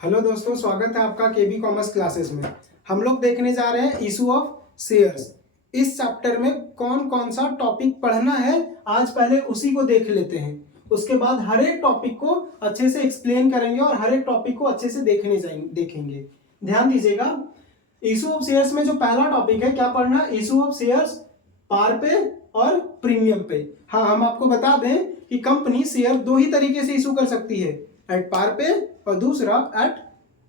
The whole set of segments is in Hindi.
हेलो दोस्तों, स्वागत है आपका केबी कॉमर्स क्लासेस में। हम लोग देखने जा रहे हैं इशू ऑफ शेयर्स। इस चैप्टर में कौन कौन सा टॉपिक पढ़ना है आज पहले उसी को देख लेते हैं। उसके बाद हर एक टॉपिक को अच्छे से एक्सप्लेन करेंगे और हर एक टॉपिक को अच्छे से देखेंगे। ध्यान दीजिएगा, इशू ऑफ शेयर्स में जो पहला टॉपिक है क्या पढ़ना, इशू ऑफ शेयर्स पार पे और प्रीमियम पे। हाँ, हम आपको बता दें कि कंपनी शेयर दो ही तरीके से इशू कर सकती है, एट पार पे और दूसरा एट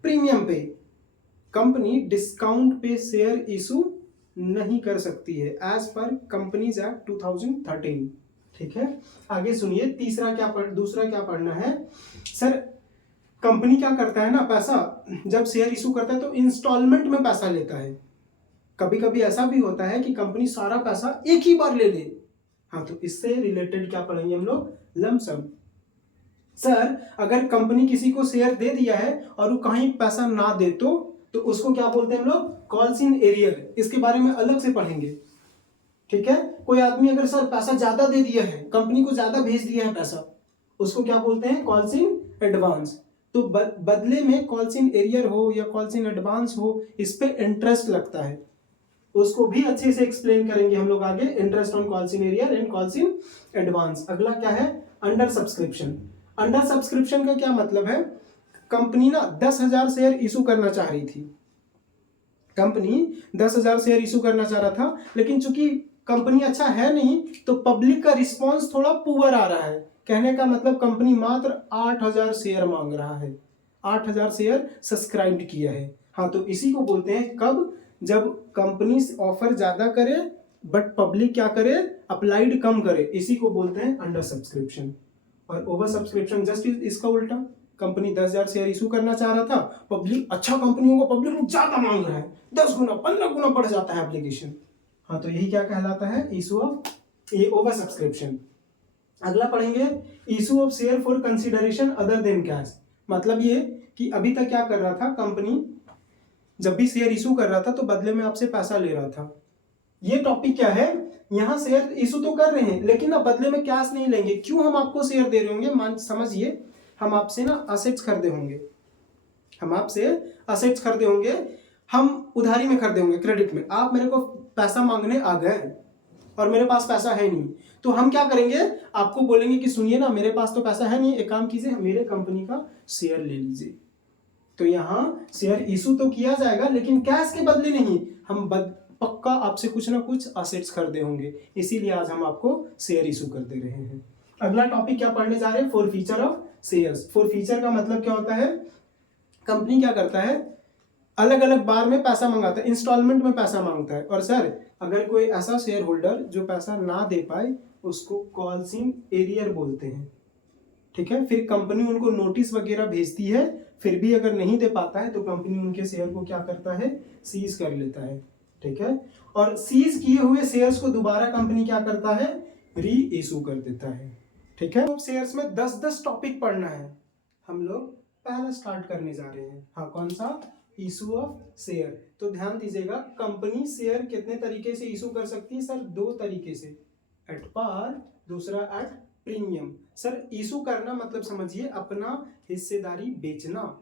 प्रीमियम पे। कंपनी डिस्काउंट पे शेयर इशू नहीं कर सकती है एज पर कंपनीज एक्ट 2013। ठीक है, आगे सुनिए। दूसरा क्या पढ़ना है सर। कंपनी क्या करता है ना, पैसा जब शेयर इशू करता है तो इंस्टॉलमेंट में पैसा लेता है। कभी कभी ऐसा भी होता है कि कंपनी सारा पैसा एक ही बार ले ले। हाँ, तो इससे रिलेटेड क्या पढ़ेंगे हम लोग, लमसम। सर, अगर कंपनी किसी को शेयर दे दिया है और वो कहीं पैसा ना दे तो उसको क्या बोलते हैं हम लोग, कॉल्स इन एरियर। इसके बारे में अलग से पढ़ेंगे। ठीक है, कोई आदमी अगर सर पैसा ज्यादा दे दिया है, कंपनी को ज्यादा भेज दिया है पैसा, उसको क्या बोलते हैं, कॉल्स इन एडवांस। तो बदले में कॉल्स इन एरियर हो या कॉल्स इन एडवांस हो, इस पे इंटरेस्ट लगता है। उसको भी अच्छे से एक्सप्लेन करेंगे हम लोग आगे, interest on calls in arrear and calls in advance. अगला क्या है, अंडर सब्सक्रिप्शन। अंडर सब्सक्रिप्शन का क्या मतलब है, कंपनी ना 10,000 शेयर इशू करना चाह रही थी। कंपनी 10,000 शेयर इशू करना चाह रहा था, लेकिन चूंकि कंपनी अच्छा है नहीं तो पब्लिक का रिस्पांस थोड़ा पुअर आ रहा है। कहने का मतलब कंपनी मात्र 8,000 शेयर मांग रहा है, 8,000 शेयर सब्सक्राइब किया है। हाँ, तो इसी को बोलते हैं कब, जब कंपनी ऑफर ज्यादा करे बट पब्लिक क्या करे, अप्लाइड कम करे, इसी को बोलते हैं अंडर सब्सक्रिप्शन। और ओवर सब्सक्रिप्शन जस्ट इसका उल्टा। कंपनी 10,000 शेयर इशू करना चाह रहा था, पब्लिक अच्छा कंपनी होगा, पब्लिक ज्यादा मांग रहा है, 10 गुना 15 गुना बढ़ जाता है एप्लीकेशन। हाँ, तो यही क्या कहलाता है, इशू ऑफ ओवर सब्सक्रिप्शन। अगला पढ़ेंगे, issue of share for consideration other than cash. मतलब ये कि अभी तक क्या कर रहा था कंपनी, जब भी शेयर इशू कर रहा था तो बदले में आपसे पैसा ले रहा था। ये टॉपिक क्या है, यहां शेयर इशू तो कर रहे हैं लेकिन ना बदले में कैश नहीं लेंगे। क्यों हम आपको शेयर दे रहे होंगे, मान समझिए हम आपसे ना असेट्स खरीदे होंगे, हम आपसे असेट्स खरीदे होंगे, हम उधारी में खरीदे होंगे, क्रेडिट में। आप मेरे को पैसा मांगने आ गए और मेरे पास पैसा है नहीं, तो हम क्या करेंगे, आपको बोलेंगे कि सुनिए ना, मेरे पास तो पैसा है नहीं, एक काम कीजिए, मेरे कंपनी का शेयर ले लीजिए। तो यहां शेयर इशू तो किया जाएगा लेकिन कैश के बदले नहीं, हम पक्का आपसे कुछ ना कुछ असेट्स खरीदे होंगे, इसीलिए आज हम आपको शेयर इशू कर दे रहे हैं। अगला टॉपिक क्या पढ़ने जा रहे हैं, for feature of shares. For feature का मतलब क्या होता है, कंपनी क्या करता है, अलग अलग बार में पैसा मंगाता है, इंस्टॉलमेंट में पैसा मांगता है। और सर, अगर कोई ऐसा शेयर होल्डर जो पैसा ना दे पाए उसको कॉल्स इन एरियर बोलते हैं। ठीक है, फिर कंपनी उनको नोटिस वगैरह भेजती है, फिर भी अगर नहीं दे पाता है तो कंपनी उनके शेयर को क्या करता है, सीज कर लेता है। ठीक है, और सीज किए हुए शेयर्स को दोबारा कंपनी क्या करता है, री इशू कर देता है। ठीक है, शेयर्स में 10-10 टॉपिक पढ़ना है। हम लोग पहला स्टार्ट करने जा रहे हैं। हाँ, कौन सा, इशू ऑफ शेयर। तो ध्यान दीजिएगा, कंपनी शेयर कितने तरीके से इशू कर सकती है सर, दो तरीके से, एट पार, दूसरा एट प्रीमियम। सर, इशू करना मतलब समझिए अपना हिस्सेदारी बेचना,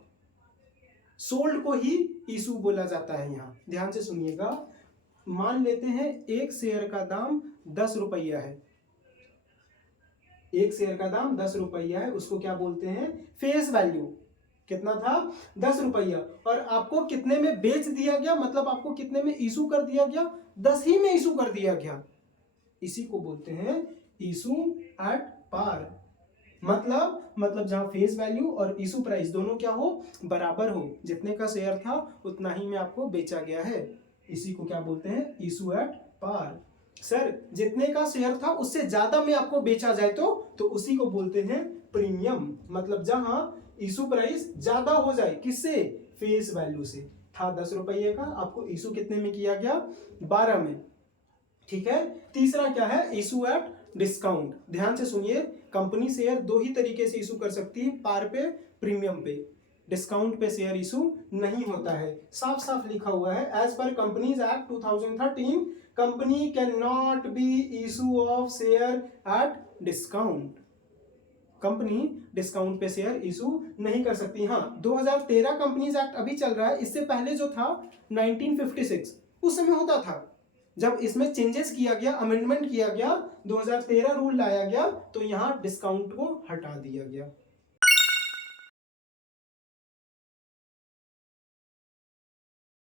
सोल्ड को ही इशू बोला जाता है। यहां ध्यान से सुनिएगा, मान लेते हैं एक शेयर का दाम 10 रुपया है, एक शेयर का दाम 10 रुपया है, उसको क्या बोलते हैं, फेस वैल्यू। कितना था, 10 रुपया, और आपको कितने में बेच दिया गया, मतलब आपको कितने में इशू कर दिया गया, 10 ही में इशू कर दिया गया, इसी को बोलते हैं इशू एट पार। मतलब जहां फेस वैल्यू और इशू प्राइस दोनों क्या हो, बराबर हो, जितने का शेयर था उतना ही में आपको बेचा गया है, इसी को क्या बोलते हैं, इशू एट पार। सर, जितने का शेयर था उससे ज्यादा में आपको बेचा जाए तो उसी को बोलते हैं प्रीमियम। मतलब जहां इशू प्राइस ज्यादा हो जाए, किससे, फेस वैल्यू से। था 10 रुपये का, आपको इशू कितने में किया गया, 12 में। ठीक है, तीसरा क्या है, इशू एट डिस्काउंट। ध्यान से सुनिए, कंपनी शेयर दो ही तरीके से इशू कर सकती है, पार पे, प्रीमियम पे। डिस्काउंट पे शेयर इशू नहीं होता है, साफ साफ लिखा हुआ है, एज पर companies act 2013 company can not be issue of share at discount. Company discount पे शेयर इशू नहीं कर सकती। हाँ, 2013 कंपनीज एक्ट अभी चल रहा है, इससे पहले जो था 1956 उस समय होता था। जब इसमें चेंजेस किया गया, अमेंडमेंट किया गया, 2013 रूल लाया गया, तो यहाँ डिस्काउंट को हटा दिया गया।